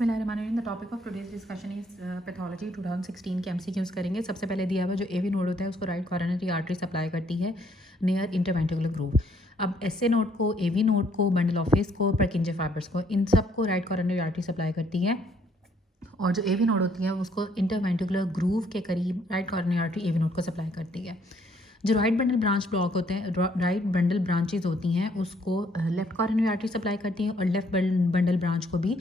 बिस्मिल्लाहिर्रहमानिर्रहीम। The topic of today's discussion is pathology 2016 के MCQs करेंगे। सबसे पहले दिया हुआ जो एवी नोड होता है उसको राइट कॉरोनरी आर्टरी सप्लाई करती है नियर इंटरवेंट्रिकुलर ग्रूव। अब एसए नोड को, एवी नोड को, बंडल ऑफ फेस को, परकिंजे फाइबर्स को, इन सबको राइट कॉरोनरी आर्टरी सप्लाई करती है। और जो एवी नोड होती है उसको इंटरवेंट्रिकुलर ग्रूव के करीब right coronary artery AV node को सप्लाई करती है। जो राइट बंडल ब्रांच ब्लॉक होते हैं, राइट बंडल ब्रांचेज होती हैं, उसको लेफ्ट कॉरोनरी आर्टरी सप्लाई करती हैं और लेफ्ट बंडल ब्रांच को भी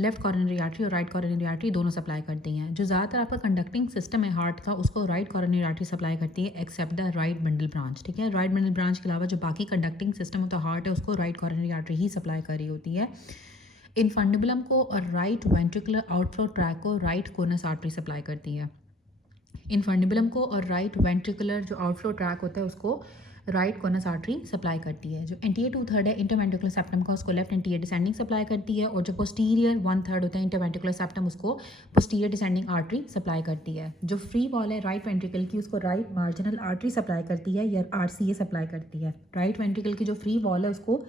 लेफ्ट कॉरोनरी आर्टरी और राइट कॉरोनरी आर्टरी दोनों सप्लाई करती हैं। जो ज़्यादातर आपका कंडक्टिंग सिस्टम है हार्ट का उसको राइट कॉरोनरी आर्टरी सप्लाई करती है except the right bundle branch. ठीक है, राइट बंडल ब्रांच के अलावा जो बाकी conducting system of the heart है उसको राइट कॉरोनरी आर्टरी ही सप्लाई कर रही होती है। इनफंडिबुलम को और राइट वेंट्रिकुलर आउटफ्लो ट्रैक को राइट कोनस आर्टरी सप्लाई करती है। इनफंडिबुलम को और राइट वेंट्रिकुलर जो आउटफ्लो ट्रैक होता है उसको राइट कोनस आर्टरी सप्लाई करती है। जो एंटीरियर 2/3 है इंटरवेंट्रिकुलर सेप्टम का उसको लेफ्ट एंटीरियर डिसेंडिंग सप्लाई करती है। और जो पोस्टीरियर 1/3 होता है इंटरवेंट्रिकुलर सेप्टम उसको पोस्टीरियर डिसेंडिंग आर्टरी सप्लाई करती है। जो फ्री वॉल है राइट वेंट्रिकल की उसको राइट मार्जिनल आर्टरी सप्लाई करती है या आरसीए सप्लाई करती है। राइट वेंट्रिकल की जो फ्री वॉल है उसको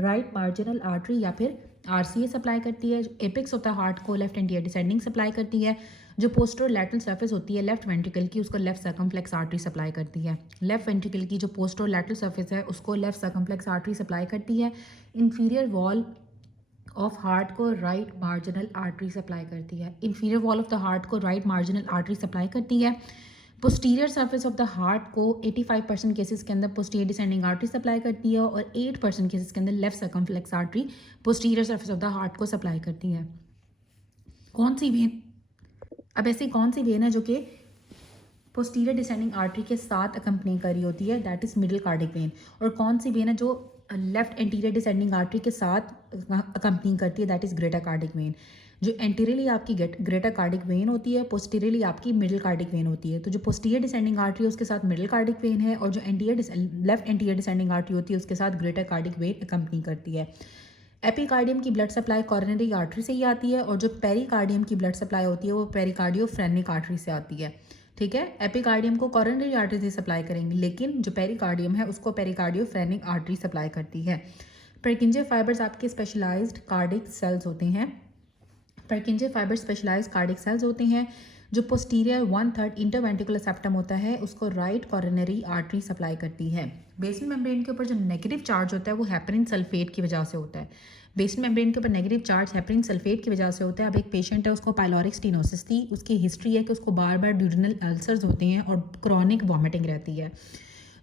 राइट मार्जिनल आर्टरी या फिर आरसीए सप्लाई करती है। जो एपिक्स होता है हार्ट को लेफ्ट एंटीरियर डिसेंडिंग सप्लाई करती है। जो पोस्टर लैटरल सरफेस होती है लेफ्ट वेंट्रिकल की उसको लेफ्ट सर्कमफ्लेक्स आर्टरी सप्लाई करती है। लेफ्ट वेंट्रिकल की जो पोस्टर लैटरल सरफेस है उसको लेफ्ट सर्कमफ्लेक्स आर्टरी सप्लाई करती है। इंफीरियर वॉल ऑफ हार्ट को राइट मार्जिनल आर्टरी सप्लाई करती है। Inferior wall of the heart को राइट मार्जिनल आर्टरी सप्लाई करती है। Posterior surface of the heart को 85% केसेस के अंदर पोस्टीरियर डिसेंडिंग आर्टरी सप्लाई करती है और 8% केसेस के अंदर left circumflex artery posterior surface of the heart को सप्लाई करती है। कौन सी वेन, अब ऐसी कौन सी वेन है जो कि पोस्टीरियर डिसेंडिंग आर्टरी के साथ अकम्पनी कर रही होती है, that is middle cardiac when. और कौन सी वेन है जो लेफ्ट एंटीरियर डिसेंडिंग आर्टरी के साथ अकम्पनी करती है, that is greater cardiac when. जो एंटीरियरली आपकी ग्रेटर कार्डिक वेन होती है, पोस्टीरियरली आपकी मिडिल कार्डिक वेन होती है। तो जो पोस्टीरियर डिसेंडिंग आर्टरी है उसके साथ मिडिल कार्डिक वेन है और जो लेफ्ट एंटीरियर डिसेंडिंग आर्टरी होती है उसके साथ ग्रेटर कार्डिक वेन अकम्पनी करती है। एपिकार्डियम की ब्लड सप्लाई कॉरोनरी आर्टरी से ही आती है और जो पेरिकार्डियम की ब्लड सप्लाई होती है वो पेरिकार्डियोफ्रेनिक आर्टरी से आती है। ठीक है, एपिकार्डियम को कॉरोनरी आर्टरी से सप्लाई करेंगे लेकिन जो पेरिकार्डियम है उसको पेरिकार्डियोफ्रेनिक आर्टरी सप्लाई करती है। परकिंजे फाइबर्स आपके स्पेशलाइज्ड कार्डिक सेल्स होते हैं। Purkinje fibre specialised cardiac cells होते हैं। जो पोस्टीरियर 1/3 इंटरवेंट्रिकुलर सेप्टम होता है उसको राइट कॉरोनरी आर्टरी सप्लाई करती है। बेसल मेम्ब्रेन के ऊपर जो नेगेटिव चार्ज होता है वो हेपरिन सल्फेट की वजह से होता है। बेसल मेम्ब्रेन के ऊपर नेगेटिव चार्ज हेपरिन सल्फेट की वजह से होता है। अब एक पेशेंट है उसको पाइलोरिक स्टेनोसिस थी, उसकी हिस्ट्री है कि उसको बार बार ड्यूडेनल अल्सर्स होते हैं और क्रॉनिक वॉमिटिंग रहती है।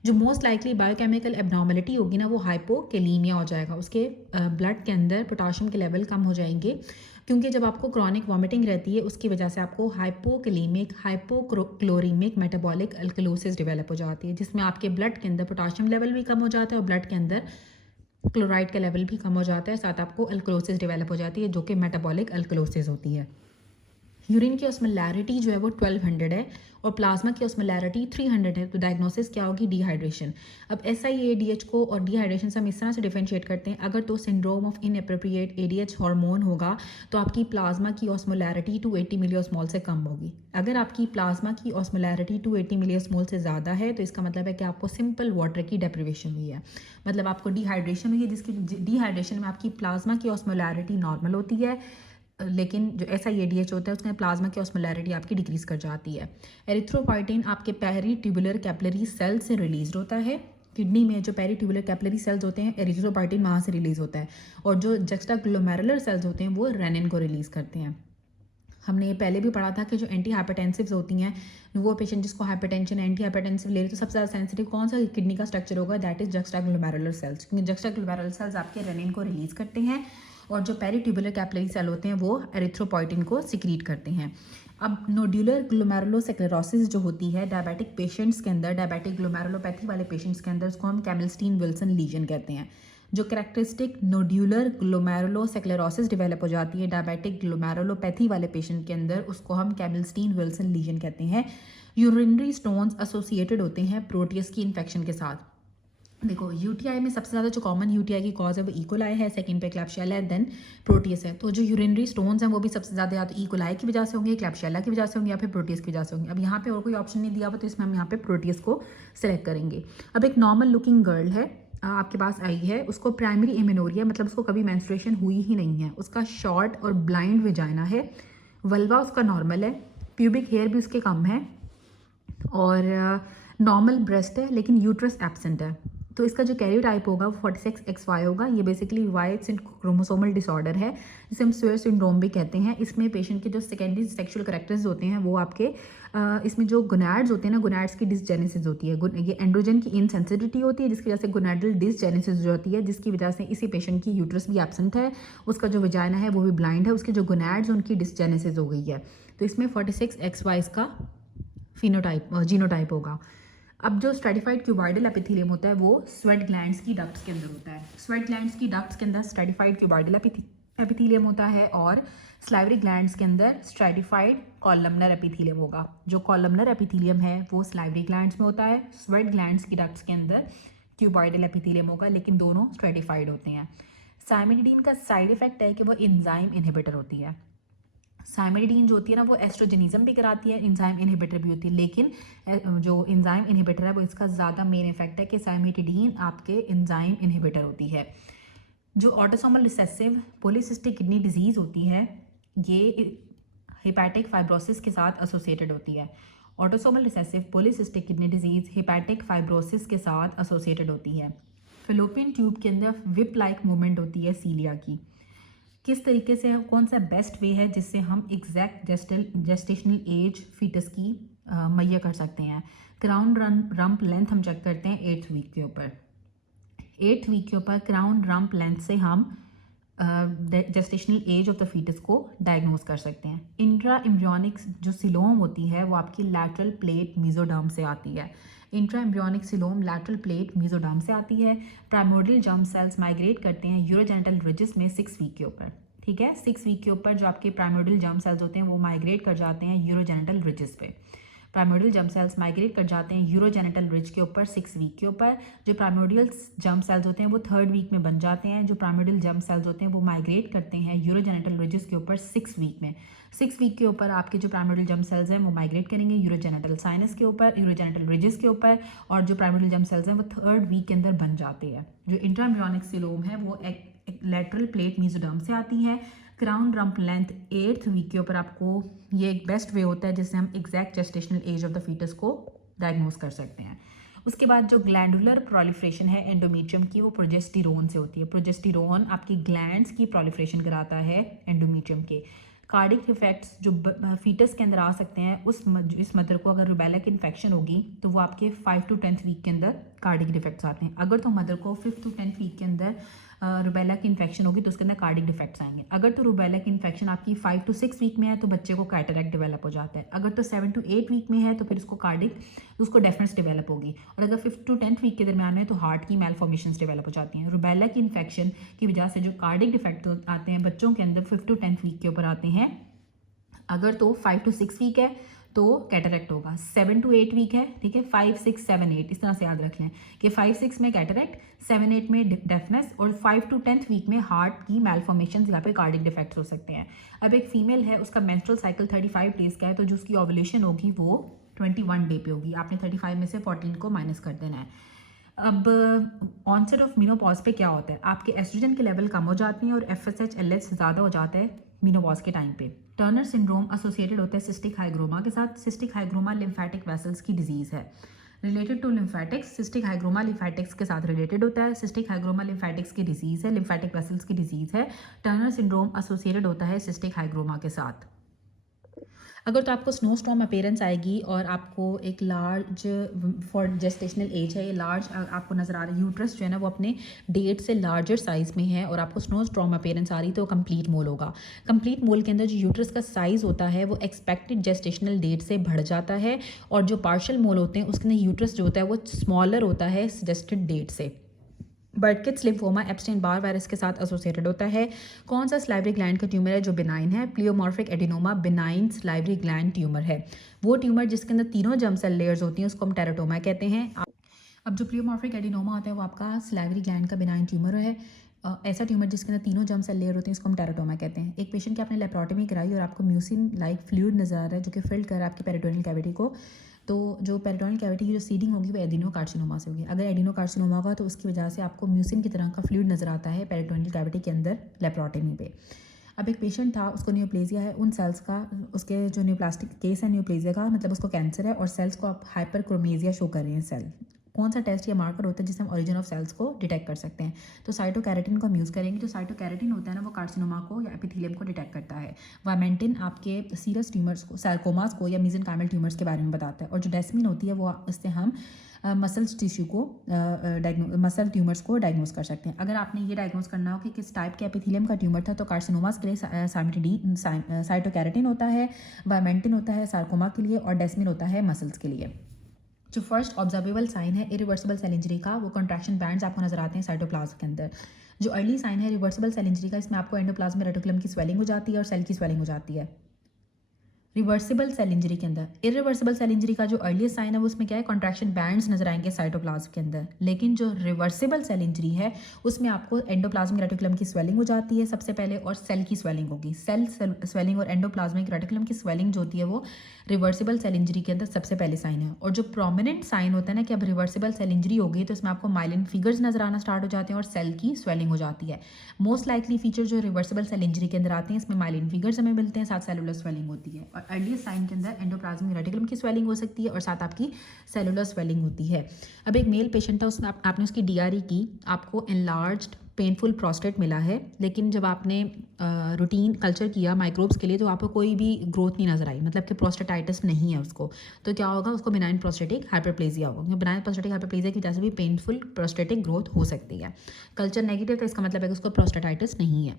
जो मोस्ट लाइकली बायोकेमिकल एबनॉर्मलिटी होगी ना वो हाइपोकेलीमिया हो जाएगा। उसके ब्लड के अंदर पोटाशियम के लेवल कम हो जाएंगे क्योंकि जब आपको क्रॉनिक वॉमिटिंग रहती है उसकी वजह से आपको हाइपोकेलेमिक हाइपोक्लोरीमिक मेटाबॉलिक अल्कलोसिस डेवलप हो जाती है जिसमें आपके ब्लड के अंदर पोटाशियम लेवल भी कम हो जाता है और ब्लड के अंदर क्लोराइड का लेवल भी कम हो जाता है, साथ आपको अल्कलोसिस डेवलप हो जाती है जो कि मेटाबॉलिक अल्कलोसिस होती है। यूरिन की ऑस्मोलैरिटी जो है वो 1200 है और प्लाज्मा की ऑस्मोलैरिटी 300 है। तो डायग्नोसिस क्या होगी? डिहाइड्रेशन। अब SIADH को और डिहाइड्रेशन से हम इस तरह से डिफरेंशिएट करते हैं। अगर तो syndrome of inappropriate ADH hormone होगा तो आपकी प्लाज्मा की ऑस्मोलैरिटी 280 मिलियोस्मोल से कम होगी। अगर आपकी प्लाज्मा की ऑस्मोलैरिटी 280 मिलियोस्मोल से ज़्यादा है तो इसका मतलब है कि आपको सिंपल वाटर की डेप्रिवेशन हुई है, मतलब आपको डिहाइड्रेशन हुई है जिसकी डिहाइड्रेशन में आपकी प्लाज्मा की ऑस्मोलैरिटी नॉर्मल होती है लेकिन जो SIADH होता है उसमें प्लाज्मा की ऑस्मोलैरिटी आपकी डिक्रीज कर जाती है। एरिथ्रोपोइटिन आपके पेरीट्यूबुलर कैपिलरी सेल से रिलीज होता है। किडनी में जो पेरीट्यूबुलर कैपिलरी सेल्स होते हैं एरिथ्रोपोइटिन वहाँ से रिलीज होता है और जो जुक्स्टाग्लोमेरुलर सेल्स होते हैं वो रेनिन को रिलीज करते हैं। हमने ये पहले भी पढ़ा था कि जो एंटी हाइपरटेंसिव्स होती हैं वो पेशेंट जिसको हाइपरटेंशन एंटी हाइपरटेंसिव ले रही तो सबसे ज़्यादा सेंसिटिव कौन सा किडनी का स्ट्रक्चर होगा? दैट इज जुक्स्टाग्लोमेरुलर सेल्स, क्योंकि जुक्स्टाग्लोमेरुलर सेल्स आपके रेनिन को रिलीज करते हैं और जो पेरीट्यूबुलर कैपिलरी सेल होते हैं वो एरिथ्रोपोइटिन को सिक्रीट करते हैं। अब नोड्यूलर ग्लोमेरुलोस्क्लेरोसिस जो होती है डायबिटिक पेशेंट्स के अंदर, डायबिटिक ग्लोमेरुलोपैथी वाले पेशेंट्स के अंदर उसको हम कैमिल्स्टीन विल्सन लीजन कहते हैं। जो कैरेक्टरिस्टिक नोड्यूलर ग्लोमेरुलोस्क्लेरोसिस डेवलप हो जाती है डायबिटिक ग्लोमेरुलोपैथी वाले पेशेंट के अंदर उसको हम कैमिल्स्टीन विल्सन लीजन कहते हैं। यूरिनरी स्टोन्स एसोसिएटेड होते हैं प्रोटियस की इन्फेक्शन के साथ। देखो यूटीआई में सबसे ज़्यादा जो कॉमन यूटीआई की कॉज है वो इकोलाई है, सेकंड पे क्लैप्शियला है, देन प्रोटियस है। तो जो यूरिनरी स्टोन्स हैं वो भी सबसे ज़्यादा या तो इकोलाई की वजह से होंगे, क्लैप्शियला की वजह से होंगे या फिर प्रोटियस की वजह से होंगे। अब यहाँ पे और कोई ऑप्शन नहीं दिया हुआ तो इसमें हम यहाँ पे प्रोटियस को सिलेक्ट करेंगे। अब एक नॉर्मल लुकिंग गर्ल है आपके पास आई है, उसको प्राइमरी एमेनोरिया मतलब उसको कभी मेंस्ट्रुएशन हुई ही नहीं है, उसका शॉर्ट और ब्लाइंड विजाइना है, वल्वा उसका नॉर्मल है, प्यूबिक हेयर भी उसके कम है और नॉर्मल ब्रेस्ट है लेकिन यूट्रस एब्सेंट है। तो इसका जो कैरियोटाइप होगा वो 46XY होगा। ये बेसिकली वाई क्रोमोसोमल डिसऑर्डर है जिसे हम स्वेयर सिंड्रोम भी कहते हैं। इसमें पेशेंट के जो सेकेंडरी सेक्सुअल कैरेक्टर्स होते हैं वो आपके इसमें जो गोनैड्स होते हैं ना, गोनैड्स की डिसजेनेसिस होती है। ये एंड्रोजन की इनसेंसिटिविटी होती है जिसकी वजह से गोनैडल डिसजेनेसिस जो होती है, जिसकी वजह से इसी पेशेंट की यूट्रस भी एब्सेंट है, उसका जो वजाइना है वो भी ब्लाइंड है, उसके जो गोनैड्स उनकी डिसजेनेसिस हो गई है। तो इसमें 46XY का फिनोटाइप जीनोटाइप होगा। अब जो स्ट्रेटिफाइड क्यूबॉइडल एपिथेलियम होता है वो स्वेट ग्लैंड्स की डक्ट्स के अंदर होता है। स्वेट ग्लैंड्स की डक्ट्स के अंदर स्ट्रेटिफाइड क्यूबॉइडल एपिथेलियम होता है और स्लाइवरी ग्लैंड्स के अंदर स्ट्रेटिफाइड कॉलमनर एपिथेलियम होगा। जो कॉलमनर एपिथेलियम है वो स्लाइवरी ग्लैंड्स में होता है, स्वेट ग्लैंड्स की डक्ट्स के अंदर क्यूबॉइडल एपिथेलियम होगा, लेकिन दोनों स्ट्रेटिफाइड होते हैं। साइमिडिन का साइड इफेक्ट है कि वो एंजाइम इनहिबिटर होती है। साइमिडिन जो होती है ना वो एस्ट्रोजेनिज्म भी कराती है, एंजाइम इनहिबिटर भी होती है, लेकिन जो एंजाइम इनहिबिटर है वो इसका ज़्यादा मेन इफेक्ट है कि साइमिडिन आपके एंजाइम इनहिबिटर होती है। जो autosomal recessive polycystic kidney disease होती है ये हेपेटिक फाइब्रोसिस के साथ एसोसिएटेड होती है। Autosomal recessive polycystic kidney disease hepatic fibrosis के साथ एसोसिएटेड होती है। फेलोपियन ट्यूब के अंदर विप लाइक मूवमेंट होती है सीलिया की। किस तरीके से कौन सा बेस्ट वे है जिससे हम एग्जैक्ट जेस्टेशनल एज फीटस की मुहैया कर सकते हैं? क्राउन रम्प लेंथ हम चेक करते हैं 8th वीक के ऊपर। 8th वीक के ऊपर क्राउन रम्प लेंथ से हम gestational age of the foetus को डायग्नोज कर सकते हैं। इंट्रा एम्ब्रियोनिक जो सिलोम होती है वो आपकी लैटरल प्लेट मीजोडर्म से आती है। Intra embryonic coelom lateral plate mesoderm से आती है। प्राइमोर्डियल जर्म सेल्स माइग्रेट करते हैं यूरोजेनिटल रिजिस में 6 वीक के ऊपर। ठीक है, 6 वीक के ऊपर जो आपके प्राइमोर्डियल जर्म सेल्स होते हैं वो माइग्रेट कर जाते हैं यूरोजेनिटल रिजिस पे। प्राइमोर्डियल जर्म सेल्स माइग्रेट कर जाते हैं यूरोजेनिटल रिज के ऊपर 6 वीक के ऊपर। जो प्राइमोर्डियल जर्म सेल्स होते हैं वो 3rd वीक में बन जाते हैं। जो प्राइमोर्डियल जर्म सेल्स होते हैं वो माइग्रेट करते हैं यूरोजेनिटल रिजिस के ऊपर 6 वीक में। 6 वीक के ऊपर आपके जो प्राइमोर्डियल जर्म सेल्स हैं वो माइग्रेट करेंगे यूरोजेनिटल साइनस के ऊपर, यूरोजेनिटल रिजिस के ऊपर, और जो प्राइमोर्डियल जर्म सेल्स हैं वो 3rd वीक के अंदर बन जाते हैं। जो इंट्राएम्ब्रियोनिक सिलोम है वो एक लैटरल प्लेट मीजोडर्म से आती है। Crown rump length 8th week के ऊपर आपको ये एक बेस्ट वे होता है जिससे हम exact gestational age of the foetus को डायग्नोज कर सकते हैं। उसके बाद जो ग्लैंडुलर प्रोलिफरेशन है एंडोमेट्रियम की वो प्रोजेस्टेरोन से होती है। प्रोजेस्टेरोन आपकी ग्लैंड्स की प्रोलिफरेशन कराता है एंडोमेट्रियम के। कार्डिक इफेक्ट्स जो फीटस के अंदर आ सकते हैं इस मदर को अगर रुबेला की इन्फेक्शन होगी तो वो आपके 5 to 10th वीक के अंदर कार्डिक डिफेक्ट्स आते हैं। अगर तो मदर को 5th to 10th वीक के अंदर रुबेला की इन्फेक्शन होगी तो उसके अंदर कार्डिक डिफेक्ट्स आएंगे। अगर तो रुबेला की इन्फेक्शन आपकी 5 to 6 वीक में है तो बच्चे को कैटरैक्ट डेवलप हो जाता है। अगर तो 7 to 8 वीक में है तो फिर उसको डेफनेस डेवलप होगी। और अगर 5th to 10th वीक के दरमियान है तो हार्ट की मेलफॉर्मेशंस डेवलप हो जाती हैं। रुबेला की इन्फेक्शन की वजह से जो कार्डिक डिफेक्ट आते हैं बच्चों के अंदर 5th to 10th वीक के ऊपर आते हैं। अगर तो 5 to 6 वीक है तो कैटरैक्ट होगा। 7 to 8 वीक है, ठीक है, 5, 6, 7, 8 इस तरह से याद रख लें कि 5, 6 में कैटरैक्ट, 7, 8 में डेफनेस, और 5 to 10th वीक में हार्ट की मेलफॉर्मेशन यहाँ पे कार्डिक डिफेक्ट्स हो सकते हैं। अब एक फीमेल है, उसका मेंस्ट्रुअल साइकिल 35 डेज का है तो जो उसकी ओवुलेशन होगी वो 21 डे पे होगी। आपने 35 में से 14 को माइनस कर देना है। अब ऑनसेट ऑफ मीनोपॉज पे क्या होता है, आपके एस्ट्रोजन के लेवल कम हो जाते हैं और FSH LH ज़्यादा हो जाता है मीनोपॉज के टाइम पे। टर्नर सिंड्रोम एसोसिएटेड होता है सिस्टिक हाइग्रोमा के साथ। सिस्टिक हाइग्रोमा लिम्फेटिक वेसल्स की डिजीज़ है। Related to lymphatics, cystic hygroma lymphatics के साथ रिलेटेड होता है। सिस्टिक हाइग्रोमा लिम्फेटिक्स की डिजीज़ है, लिम्फेटिक वेसल्स की डिजीज़ है। टर्नर सिंड्रोम एसोसिएटेड होता है सिस्टिक हाइग्रोमा के साथ। अगर तो आपको स्नो स्टॉर्म अपीयरेंस आएगी और आपको एक लार्ज फॉर जेस्टेशनल एज है, ये लार्ज आपको नज़र आ रहा है, यूट्रस जो है ना वो अपने डेट से लार्जर साइज़ में है और आपको स्नो स्टॉर्म अपीयरेंस आ रही तो कंप्लीट मोल होगा। कंप्लीट मोल के अंदर जो यूट्रस का साइज़ होता है वो एक्सपेक्टेड जेस्टेशनल डेट से बढ़ जाता है और जो पार्शियल मोल होते हैं उसके अंदर यूट्रस जो होता है वो स्मॉलर होता है सजेस्टेड डेट से। बर्किट्स लिम्फोमा एप्स्टाइन बार वायरस के साथ एसोसिएटेड होता है। कौन सा स्लाइवरी ग्लैंड का ट्यूमर है जो बिनाइन है? Pleomorphic adenoma benign salivary gland tumour है। वो ट्यूमर जिसके अंदर तीनों जर्म सेल लेयर्स होती हैं उसको हम टेराटोमा कहते हैं। अब जो प्लियोमॉर्फिक एडिनोमा होता है वो आपका स्लाइवरी ग्लैंड का बिनाइन ट्यूमर है। ऐसा ट्यूमर जिसके अंदर तीनों जर्म सेल लेयर होती हैं उसको हम टेराटोमा कहते हैं। एक पेशेंट की आपने लेप्रोटमी कराई और आपको म्यूसिन लाइक फ्लूइड नज़र आ रहा है जो कि फिल्ड कर रहा है आपकी पेरिटोनियल कैविटी को, तो जो पेरिटोनियल कैविटी की जो सीडिंग होगी वो एडिनोकार्सिनोमा से होगी। अगर एडिनोकार्सिनोमा होगा तो उसकी वजह से आपको म्यूसिन की तरह का फ्लूइड नज़र आता है पेरिटोनियल कैविटी के अंदर लेप्रोटमी पे। अब एक पेशेंट था, उसको न्यूप्लेजिया है, उन सेल्स का, उसके जो न्यूप्लास्टिक केस है न्यूप्लेजिया का, मतलब उसको कैंसर है और सेल्स को आप हाइपरक्रोमेजिया शो कर रहे हैं सेल। कौन सा टेस्ट या मार्कर होता है जिससे हम ओरिजिन ऑफ सेल्स को डिटेक्ट कर सकते हैं? तो साइटोकैरेटिन को हम यूज़ करेंगे। जो साइटोकैरेटिन होता है ना वो कार्सिनोमा को या एपिथेलियम को डिटेक्ट करता है। वामेंटिन आपके सीरस ट्यूमर्स को, सार्कोमास को या मेसेनकाइमल ट्यूमर्स के बारे में बताता है। और जो डेस्मिन होती है वो इससे हम मसल्स टिश्यू को मसल ट्यूमर्स को डायग्नोस कर सकते हैं। अगर आपने ये डायग्नोस करना हो कि किस टाइप के एपिथेलियम का ट्यूमर था तो कार्सिनोमास के लिए साइटोकैरेटिन होता है, वामेंटिन होता है सार्कोमा के लिए और डेस्मिन होता है मसल्स के लिए। जो फर्स्ट ऑब्जर्वेबल साइन है इरिवर्सिबल सेल इंजरी का, वो कॉन्ट्रैक्शन बैंड्स आपको नजर आते हैं साइटोप्लाज्म के अंदर। जो अर्ली साइन है रिवर्सिबल सेल इंजरी का, इसमें आपको एंडोप्लाज्म रेटिकुलम की स्वेलिंग हो जाती है और सेल की स्वेलिंग हो जाती है। रिवर्सिबल सेल इंजरी के अंदर इरिवर्सिबल सेल इंजरी का जो अर्लीस्ट साइन है वो उसमें क्या है, कॉन्ट्रैक्शन बैंड्स नजर आएंगे साइटोप्लाज्म के अंदर। लेकिन जो रिवर्सिबल सेल इंजरी है उसमें आपको एंडोप्लाज्मिक रेटिकुलम की स्वेलिंग हो जाती है सबसे पहले और सेल की स्वेलिंग होगी। सेल स्वेलिंग और एंडोप्लाज्मिक रेटिकुलम की स्वेलिंग जो होती है वो रिवर्सिबल सेल इंजरी के अंदर सबसे पहले साइन है। और जो प्रोमिनेंट साइन होता है ना कि अब रिवर्सिबल सेल इंजरी हो गई तो इसमें आपको माइलिन फिगर्स नजर आना स्टार्ट हो जाते हैं और सेल की स्वेलिंग हो जाती है। मोस्ट लाइकली फीचर जो रिवर्सिबल सेल इंजरी के अंदर आते हैं इसमें माइलिन फिगर्स हमें मिलते हैं, साथ सेलुलर स्वेलिंग होती है। और अर्लीस्ट साइन के अंदर एंडोप्लाज्मिक रेटिकुलम की स्वेलिंग हो सकती है और साथ आपकी सेलुलर स्वेलिंग होती है। अब एक मेल पेशेंट था, उसमें आपने उसकी डीआरई की, आपको एनलार्ज्ड पेनफुल प्रोस्टेट मिला है, लेकिन जब आपने रूटीन कल्चर किया माइक्रोब्स के लिए तो आपको कोई भी ग्रोथ नहीं नजर आई, मतलब कि प्रोस्टेटाइटिस नहीं है उसको। तो क्या होगा, उसको बिनाइन प्रोस्टेटिक हाइपरप्लेजिया होगा। बिनाइन प्रोस्टेटिक हाइपरप्लेजिया की वजह से भी पेनफुल प्रोस्टेटिक ग्रोथ हो सकती है। कल्चर नेगेटिव तो इसका मतलब है कि उसको प्रोस्टेटाइटिस नहीं है।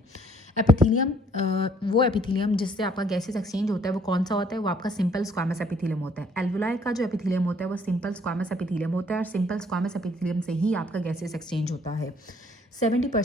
एपिथेलियम, वो एपिथेलियम जिससे आपका गैसेस एक्सचेंज होता है वो कौन सा होता है, वो आपका सिंपल स्क्वामस एपिथेलियम होता है। एल्वुलाई का जो एपिथेलियम होता है वो सिंपल स्क्वामस एपिथेलियम होता है और सिंपल स्क्वामस एपिथेलियम से ही आपका गैसेस एक्सचेंज होता है। 70%